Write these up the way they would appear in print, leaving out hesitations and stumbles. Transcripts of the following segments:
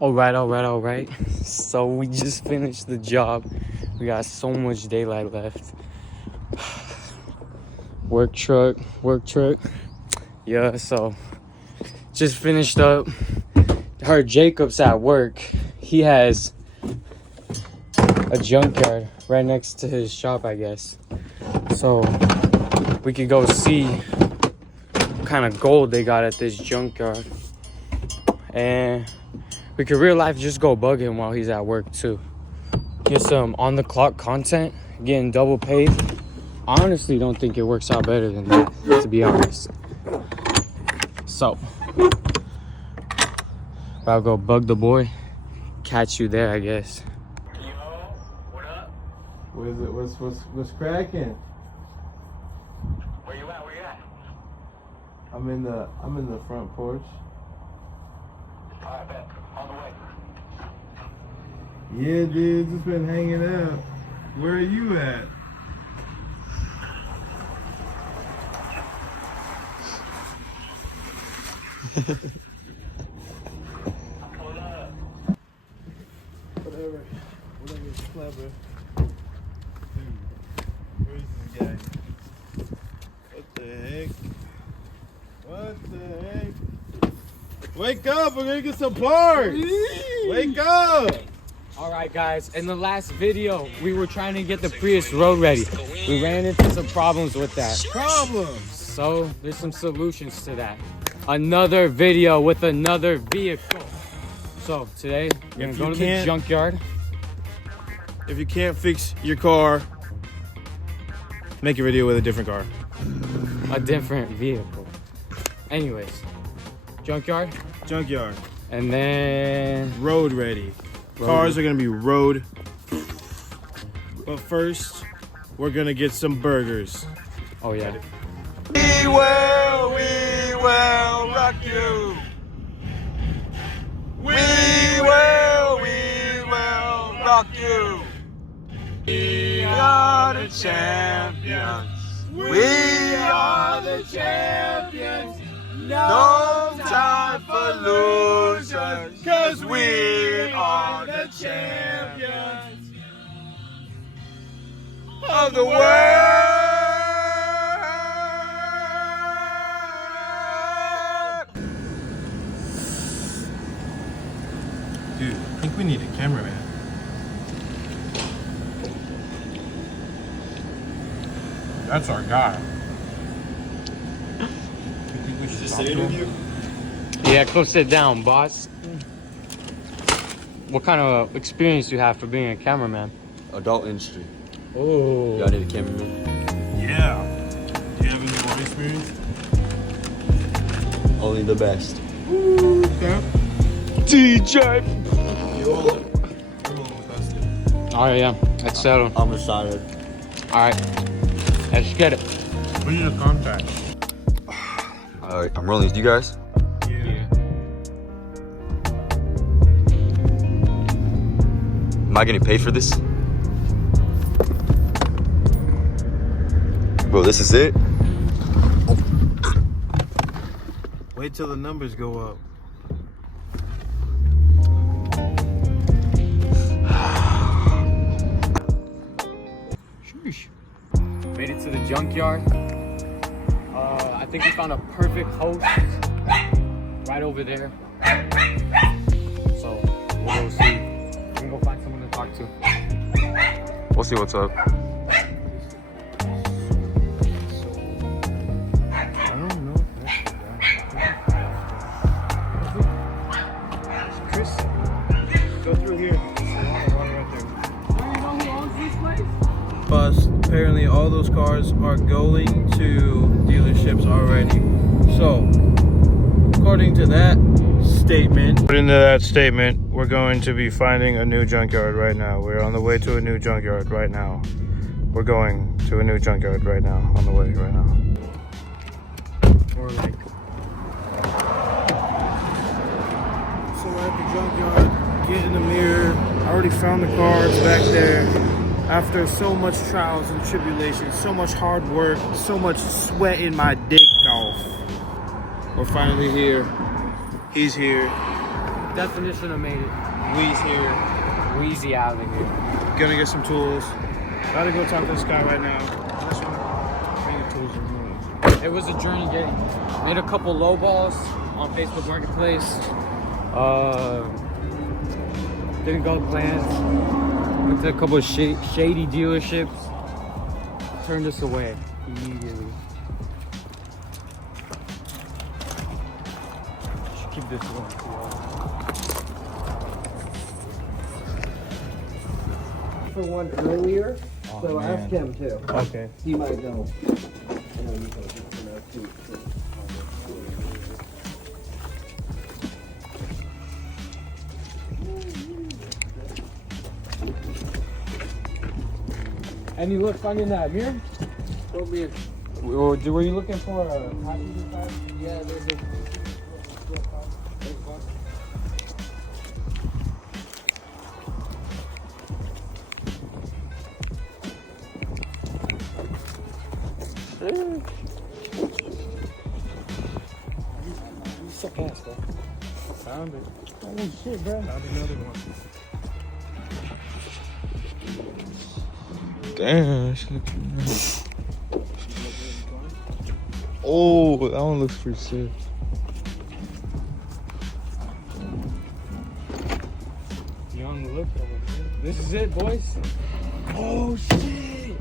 All right. So we just finished the job. We got so much daylight left. Work truck. Yeah, so just finished up. Heard Jacob's at work. He has a junkyard right next to his shop, I guess. So we could go see what kind of gold they got at this junkyard. And we could real life just go bug him while he's at work too. Get some on the clock content, getting double paid. I honestly don't think it works out better than that, to be honest. So I'll go bug the boy. Catch you there, I guess. Yo, what up? What is it? What's cracking? Where you at? I'm in the front porch. Alright, bet. On the way. Yeah, dude, just been hanging out. Where are you at? Pull up. Whatever's clever. Where's this guy? What the heck? Wake up, we're gonna get some parts! Wake up! All right, guys, in the last video, we were trying to get the Prius road ready. We ran into some problems with that. Problems! So there's some solutions to that. Another video with another vehicle. So today, we're gonna go to the junkyard. If you can't fix your car, make a video with a different car. A different vehicle. Anyways, junkyard. And then Road ready. Cars are gonna be road. But first, we're gonna get some burgers. oh yeah. We will rock you. We will rock you. We are the champions. We are the champions. No time for losers, 'cause we are the champions of the world. Dude, I think we need a cameraman. That's our guy. Is this an interview? Yeah, go sit down, boss. What kind of experience do you have for being a cameraman? Adult industry. Oh. Y'all need a cameraman? Yeah. Do you have any more experience? Only the best. Okay. DJ. You hold it. I'm rolling with us, dude. All right, yeah, that's settled. I'm excited. All right, let's get it. We need a contact. Alright, I'm rolling with you guys. Yeah. Am I getting paid for this? Bro, this is it? Wait till the numbers go up. Sheesh. Made it to the junkyard. I think we found a perfect host right over there. So we'll go see. We can go find someone to talk to. We'll see what's up. I don't know if that's the guy. Chris, go through here. Bus. Apparently all those cars are going to dealerships already. So, according to that statement, we're going to be finding a new junkyard right now. We're on the way to a new junkyard right now. We're going to a new junkyard right now, on the way right now. Or like, So we're at the junkyard, get in the mirror. I already found the cars back there. After so much trials and tribulations, so much hard work, so much sweat in my dick off, we're finally here. He's here. definition of made it. We's here. Wheezy out of here. Gonna get some tools. Gotta go talk to this guy right now. This one. Bring your tools in. It was a journey getting. Made a couple low balls on Facebook Marketplace. Didn't go to plans. Went to a couple of shady dealerships. Turned us away immediately. Should keep this one. For one earlier, Oh, so man. ask him too. Okay. He might know. I know you guys know too. Any luck finding that mirror? Told me, Were you looking for a passenger side? yeah, there's a. You suck ass, bro. Found it. Holy shit, bro. Found another one. Damn. Oh, that one looks pretty sick. Young look over here. This is it, boys. Oh shit!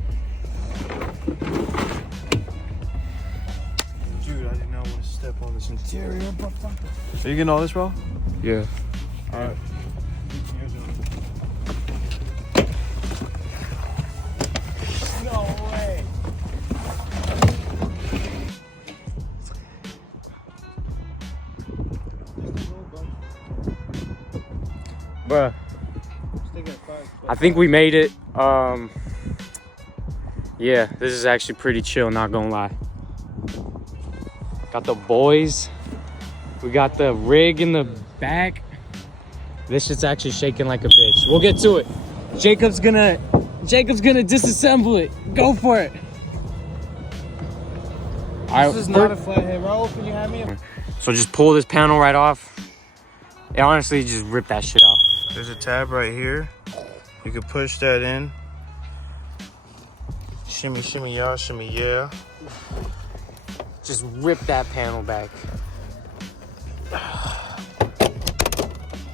Dude, I did not want to step on this interior. Are you getting all this, bro? Yeah. All right. No way. Bruh, I think we made it. Yeah, this is actually pretty chill, not gonna lie. Got the boys. We got the rig in the back. This shit's actually shaking like a bitch. We'll get to it. Jacob's gonna disassemble it. Go for it. This is not a flathead. Raul, can you have me? So just pull this panel right off. And honestly, just rip that shit off. There's a tab right here. You can push that in. Shimmy, shimmy, y'all, shimmy, yeah. Just rip that panel back.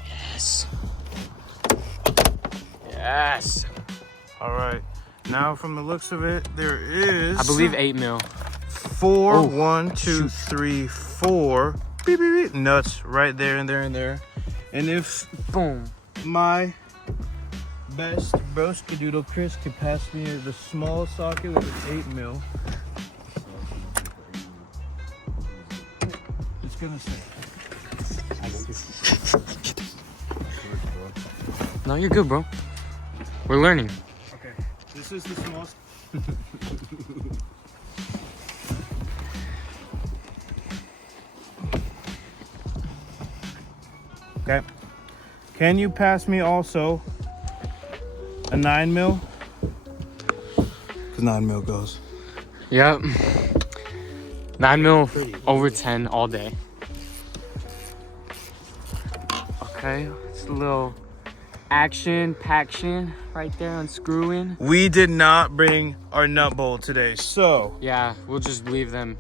Yes. Yes. All right. Now, from the looks of it, there is. I believe 8 mil. 4, Oh, 1, 2, 3, 4 beep, beep, beep, nuts right there and there and there. And if Boom. my best broskadoodle Chris could pass me the small socket with an 8 mil, it's gonna say. No, you're good, bro. We're learning. Okay, this is the small. Okay. Can you pass me also a 9 mil? Because 9 mil goes. Yep. 9 mil over 10 all day. Okay, it's a little paction right there, unscrewing. We did not bring our nut bolt today, so Yeah, we'll just leave them.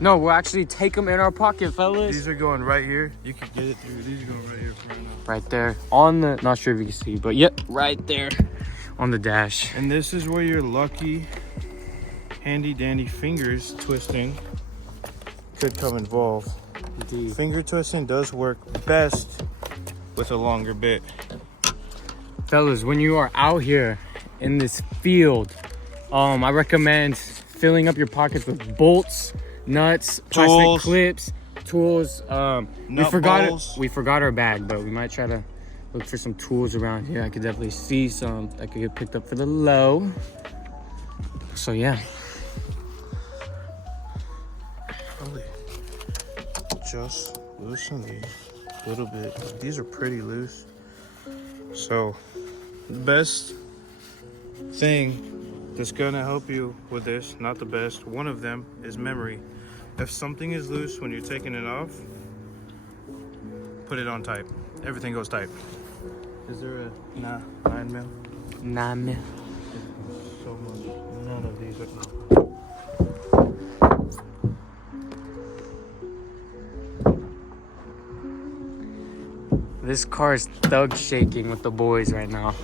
No, we'll actually take them in our pocket, fellas. these are going right here. You can get it through. These are going right here. Right there on the, not sure if you can see, but yep, right there on the dash. And this is where your lucky, handy dandy fingers twisting could come involved. Indeed. Finger twisting does work best with a longer bit. Fellas, when you are out here in this field, I recommend filling up your pockets with bolts, nuts, plastic Tools. clips, tools. We Nut forgot bolts. we forgot our bag, but we might try to look for some tools around here. I could definitely see some that could get picked up for the low. So yeah. Probably just loosen these a little bit. These are pretty loose. So the best thing that's gonna help you with this, not the best, one of them is memory. If something is loose when you're taking it off, put it on tight. everything goes tight. Is there a 9 mil? Nah, man. So much. None of these are. This car is thug shaking with the boys right now.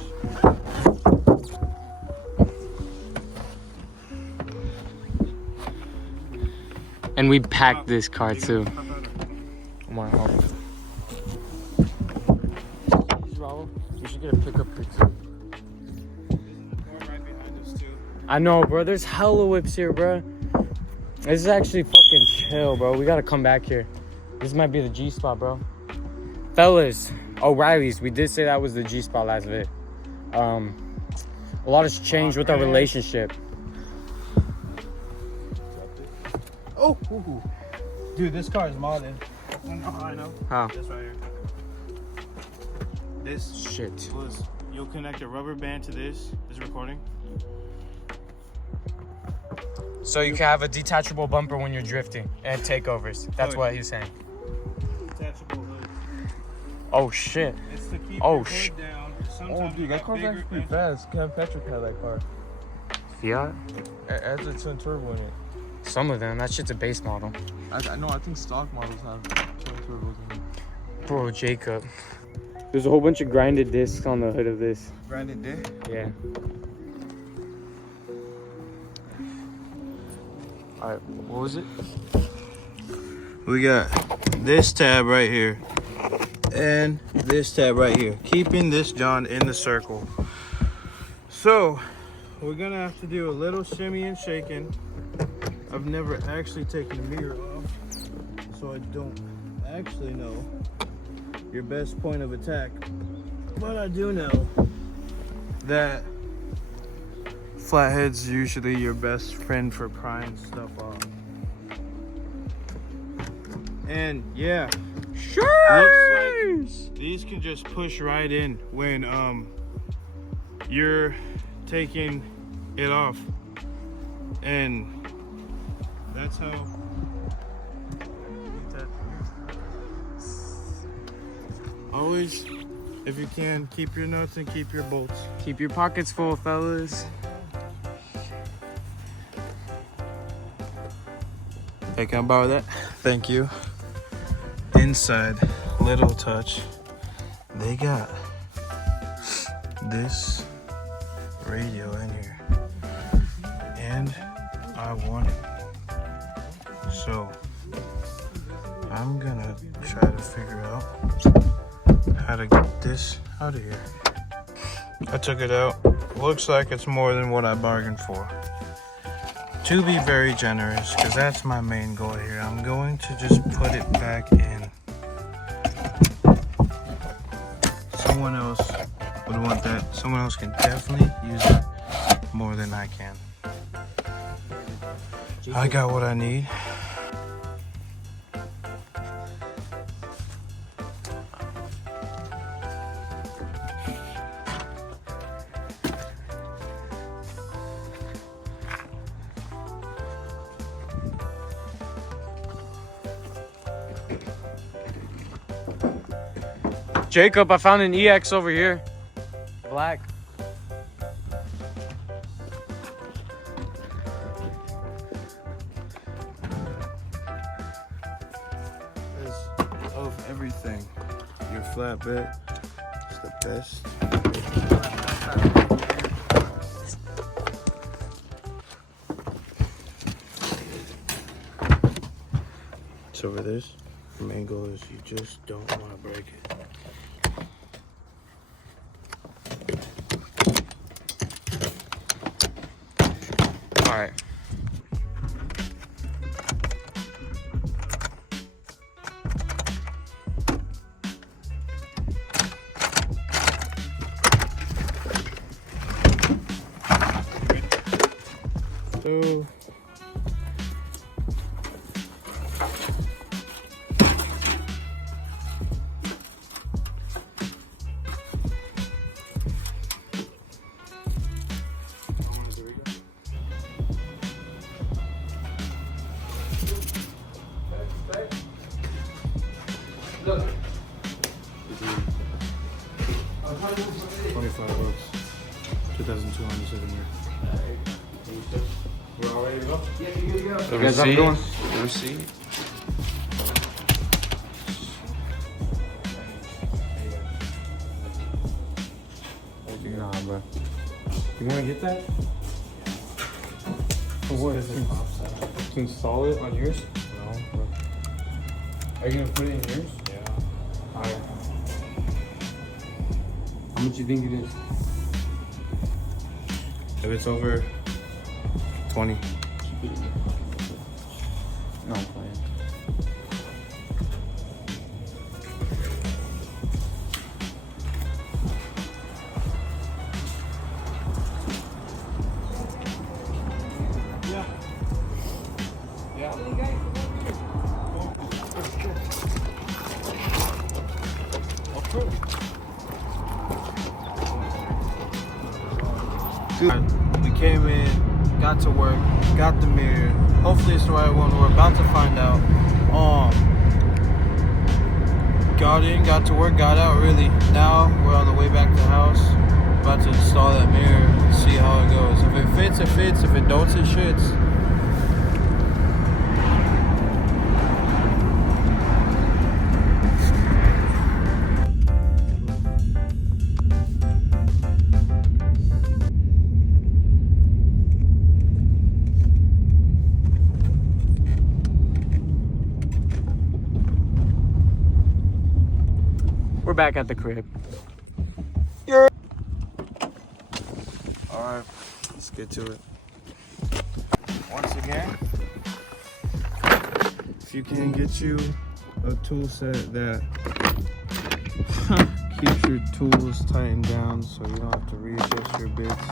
And we packed this car too. Wow. You should get a pickup here too. Right behind us too. I know, bro. There's hella whips here, bro. This is actually fucking chill, bro. We gotta come back here. This might be the G spot, bro. Fellas, O'Reilly's. We did say that was the G spot last vid. A lot has changed with our relationship. Oh, ooh. Dude, this car is modded. I know. How? This right here. This Shit. was. You'll connect a rubber band to this recording. So you can have a detachable bumper when you're drifting and takeovers. That's Oh, what he's saying. Detachable hood. Oh shit. It's to keep Oh, your hood down. Sometimes you That got car's bigger actually pretty engines. fast. Kevin Patrick had that car. Fiat? It has a twin turbo in it. Some of them. That shit's a base model. I know. I think stock models have twin turbos in it. Bro, Jacob. There's a whole bunch of grinded discs on the hood of this. Brandon did. Yeah. Alright, what was it? We got this tab right here and this tab right here, keeping this John in the circle. So we're gonna have to do a little shimmy and shaking. I've never actually taken the mirror off, so I don't actually know your best point of attack, but I do know that flathead's usually your best friend for prying stuff off. And yeah, Sure. looks like these can just push right in when you're taking it off, and that's how. Always, if you can, keep your nuts and keep your bolts. Keep your pockets full, fellas. Hey, can I borrow that? Thank you. Inside, little touch, they got this radio in here, and I want it. So I'm gonna try to figure out how to get this out of here. I took it out. Looks like it's more than what I bargained for. To be very generous, because that's my main goal here, I'm going to just put it back in. Someone else would want that. Someone else can definitely use it more than I can. I got what I need. Jacob, I found an EX over here. Black. Of everything, your flatbed is the best. So for this, the main goal is you just don't want to break it. All right. So Look. $25. 2,207 here. We're all ready to go? Yeah, you good to go. The You guys have a good one. The receipt. Nah, bro. You want to get that? For what? To install it on yours? No, bro. Are you gonna put it in yours? Yeah. Alright. How much you think it is? If it's over 20. No, I'm playing. Dude, we came in, got to work, got the mirror. Hopefully it's the right one. We're about to find out. Got in, got to work, got out really. Now we're on the way back to the house. About to install that mirror, see how it goes. If it fits, it fits. If it don't, it shits. We're back at the crib. Alright, let's get to it. Once again, if you can get you a tool set that keeps your tools tightened down so you don't have to readjust your bits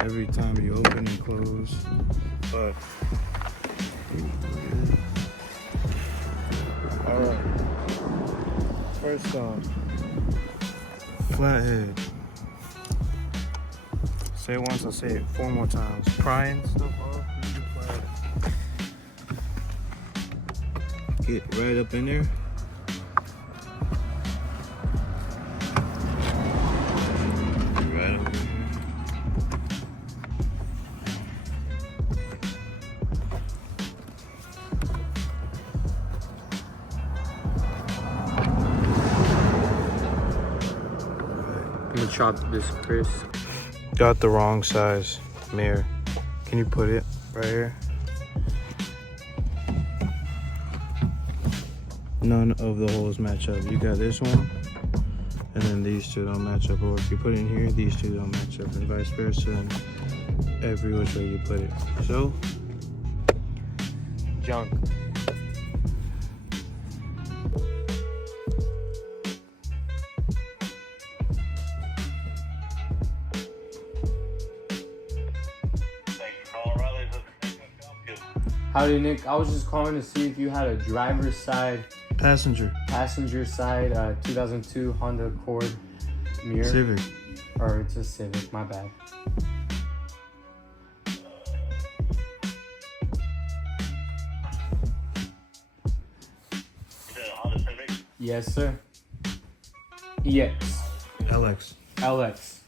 every time you open and close. But alright. First off, flathead. Say it once, I'll say it 4 more times. Prying stuff off, get right up in there. Right up in there. I'm gonna chop this Chris. Got the wrong size mirror. Can you put it right here? None of the holes match up. You got this one, and then these two don't match up. Or if you put it in here, these two don't match up, and vice versa, and every which way you put it. So, Junk. Howdy, Nick. I was just calling to see if you had a driver's side, passenger, passenger side, 2002 Honda Accord mirror. Civic. Or it's a Civic, my bad. Honda Civic. Yes, sir. EX. LX. LX.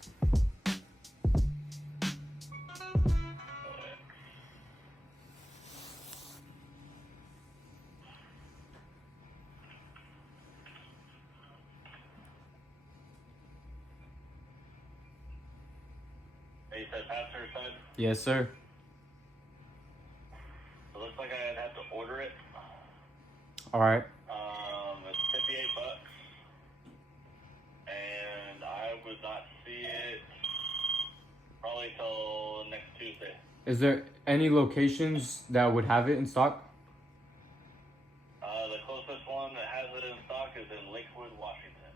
You said passenger side? Yes, sir. It looks like I'd have to order it. All right. It's $58. And I would not see it probably till next Tuesday. Is there any locations that would have it in stock? The closest one that has it in stock is in Lakewood, Washington.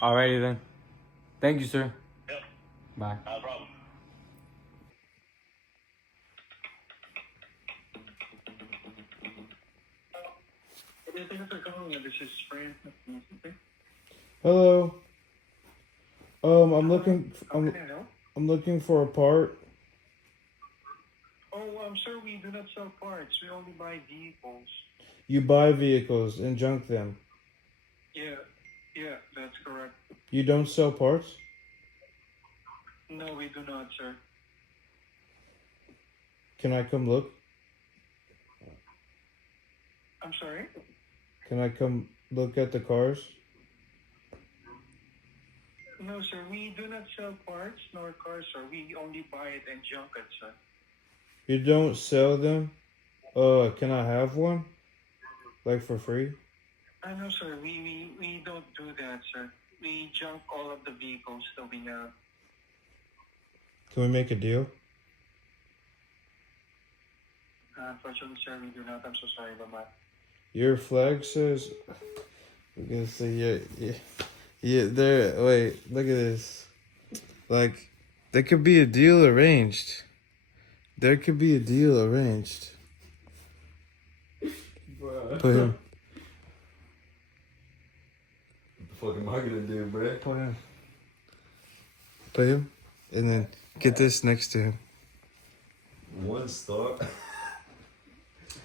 Alrighty then. Thank you, sir. Yep, Bye. no problem. Hello. I'm looking for a part. Oh, I'm sorry, we do not sell parts. We only buy vehicles. You buy vehicles and junk them. Yeah. Yeah, that's correct. You don't sell parts? No, we do not, sir. Can I come look? I'm sorry? Can I come look at the cars? No, sir. We do not sell parts nor cars, sir. We only buy it and junk it, sir. You don't sell them? Can I have one? Like for free? No, sir. We don't do that, sir. We junk all of the vehicles that we have. Can we make a deal? Unfortunately, sir, we do not. I'm so sorry about that. Your flag says. We're gonna say yeah. There. Wait, look at this. Like, there could be a deal arranged. There could be a deal arranged. Put him. What the fuck am I gonna do, bro? Put him. Put him, and then get this next to him. 1 star.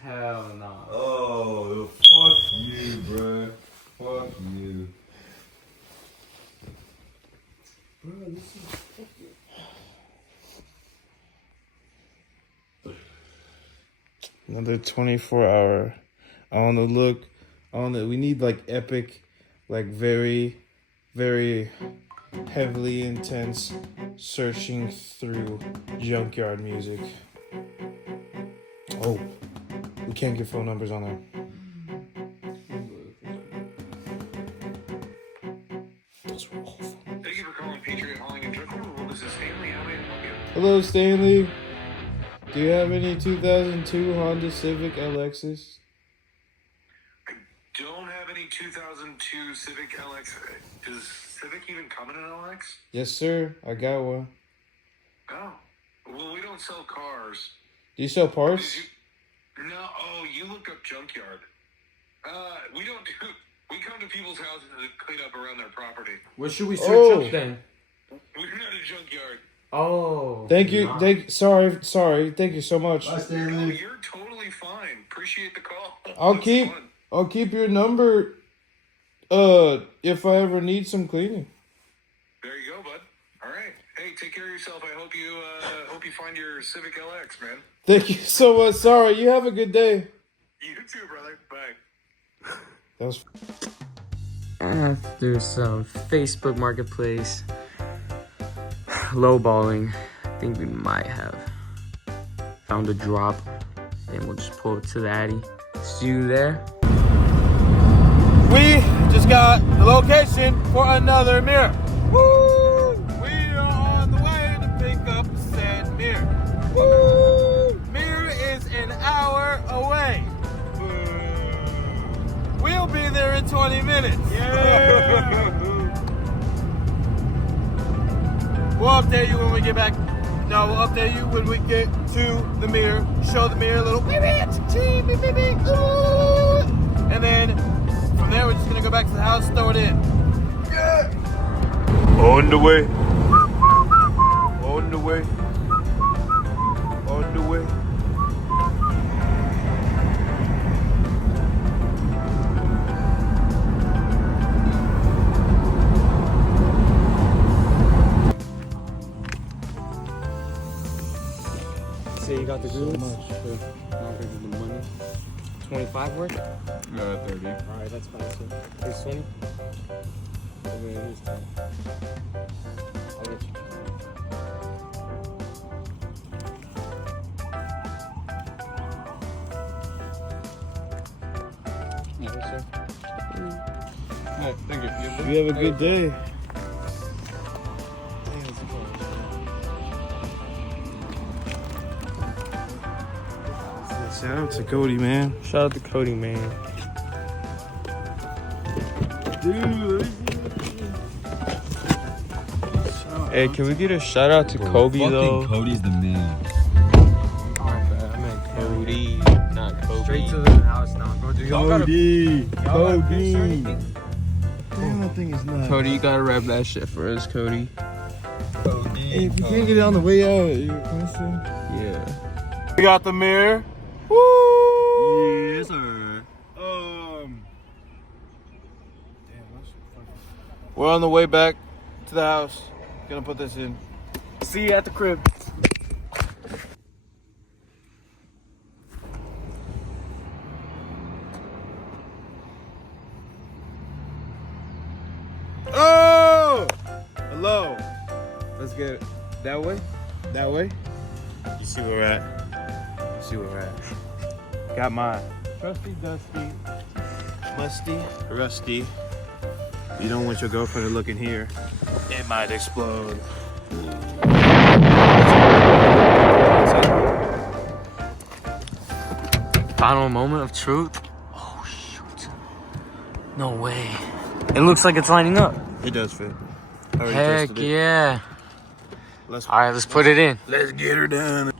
Hell no. Oh, fuck you, bro. Fuck you. Bro, this is fucking... Another 24-hour. We need like epic, like very, very heavily intense searching through junkyard music. Oh, we can't get phone numbers on there. Those were all phone. Thank you for calling Patriot Hauling and Truck Rental. This is Stanley. How may I help you? Hello, Stanley. Do you have any 2002 Honda Civic LXs? I don't have any 2002 Civic LX. Does Civic even come in an LX? Yes, sir. I got one. Oh. Well, we don't sell cars. Do you sell parts? No. Oh, you look up junkyard. We don't do... We come to people's houses to clean up around their property. What should we search Oh. up then? We're not a junkyard. Oh. Thank you. Sorry. Thank you so much. Bye, No, Stanley. you're totally fine. Appreciate the call. I'll That's keep- fun. I'll keep your number. If I ever need some cleaning. There you go, bud. All right. Hey, take care of yourself. I hope you find your Civic LX, man. Thank you so much. Sorry. You have a good day. You too, brother. Bye. That was. After some Facebook Marketplace lowballing, I think we might have found a drop, and we'll just pull it to the Addy. See you there. We just got the location for another mirror. Woo! We are on the way to pick up said mirror. Woo! Mirror is an hour away. We'll be there in 20 minutes. Yeah! We'll update you when we get back. No, we'll update you when we get to the mirror. Show the mirror a little beep, beep, beep, beep, ooh. And then from there, we're just gonna go back to the house, throw it in. Yeah! On the way. On the way. On the way. Say you got the goods? much. Not gonna give the money. 25 worth? 30. Alright, that's fine too. Here's 20. Okay, here's 10. I'll let you. Yeah, sir. Hey, thank you. You have a good day. Shout out to Cody, man. Shout out to Cody, man. Dude. Hey, can we get a shout out to Kobe though? Cody's the man. I meant Cody, not Kobe. Straight to the house now, bro. Do y'all got a fish or anything? Damn, that thing is nuts. Cody, you gotta rep that shit for us, Cody. Hey, if you can't get it on the way out, you're constant. Yeah. We got the mirror. Woo! Yes, sir. Damn, that's fucking We're on the way back to the house. Gonna put this in. See you at the crib. Oh! Hello. Let's get it. That way? That way? You see where we're at? You see where we're at? Got my trusty, dusty, musty, rusty. You don't want your girlfriend to look in here. It might explode. Final moment of truth. Oh shoot. No way. It looks like it's lining up. It does fit. I already Heck tested it. yeah. Let's put it in. Let's get her done.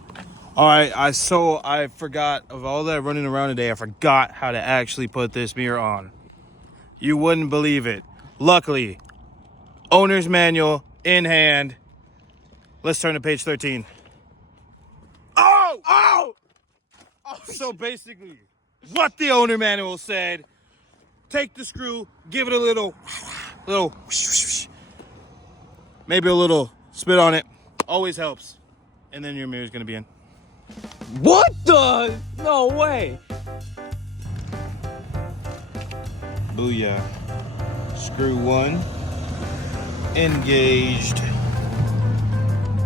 All right, I forgot of all that running around today. I forgot how to actually put this mirror on. You wouldn't believe it. Luckily, owner's manual in hand. Let's turn to page 13. Oh! So basically, what the owner manual said, take the screw, give it a little, maybe a little spit on it. Always helps. And then your mirror's gonna be in. What the? No way. Booyah. Screw one. Engaged.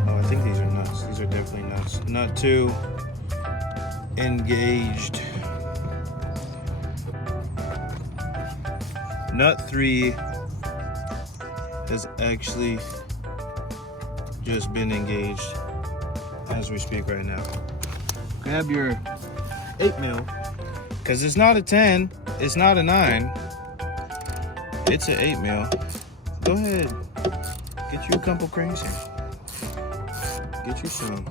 Oh, I think these are nuts. These are definitely nuts. Nut two. Engaged. Nut three has actually just been engaged as we speak right now. Grab your 8mm, because it's not a 10, it's not a 9, it's an 8mm. Go ahead, get you a couple cranks here. Get you some.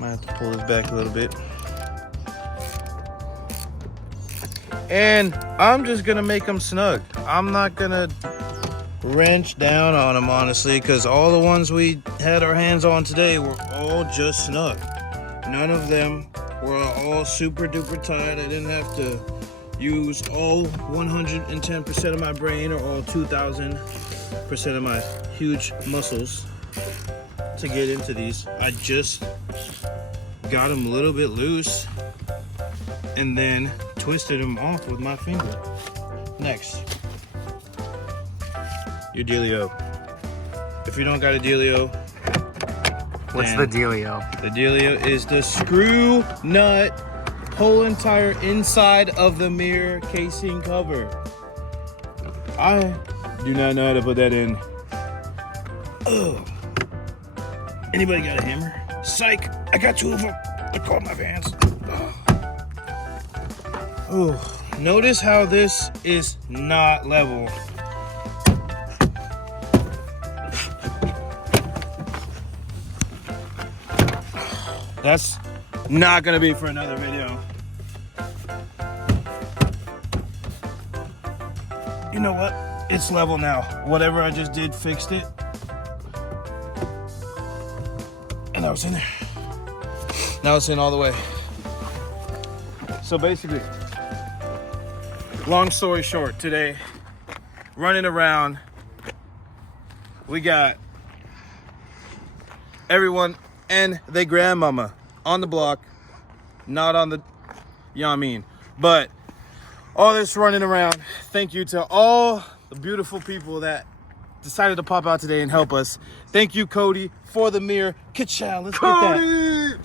Might have to pull this back a little bit. And I'm just gonna make them snug. I'm not gonna wrench down on them, honestly, because all the ones we had our hands on today were all just snug. None of them were all super duper tight. I didn't have to use all 110% of my brain or all 2,000% of my huge muscles to get into these. I just got them a little bit loose and then twisted them off with my finger. Next, your dealio. If you don't got a dealio, What's the dealio? the dealio is the screw nut whole entire inside of the mirror casing cover. I do not know how to put that in. Ugh. Anybody got a hammer? Psych! I got two of them. I called my pants. Oh, notice how this is not level. That's not gonna be for another video. You know what? It's level now. Whatever I just did fixed it. And that was in there. Now it's in all the way. So basically, long story short, today, running around, we got everyone and their grandmama on the block, not on the, you know what I mean? But all this running around, thank you to all the beautiful people that decided to pop out today and help us. Thank you, Cody, for the mirror. Ka-chow, let's Cody! get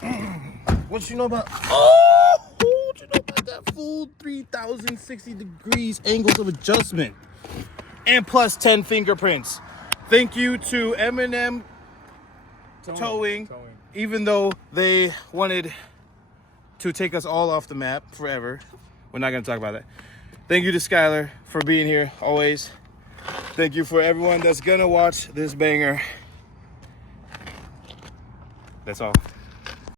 that. What you know about, what you know about that full 3,060 degrees angles of adjustment and plus 10 fingerprints. Thank you to M&M Towing, even though they wanted to take us all off the map forever. We're not going to talk about that. Thank you to Skylar for being here always. Thank you for everyone that's going to watch this banger. That's all.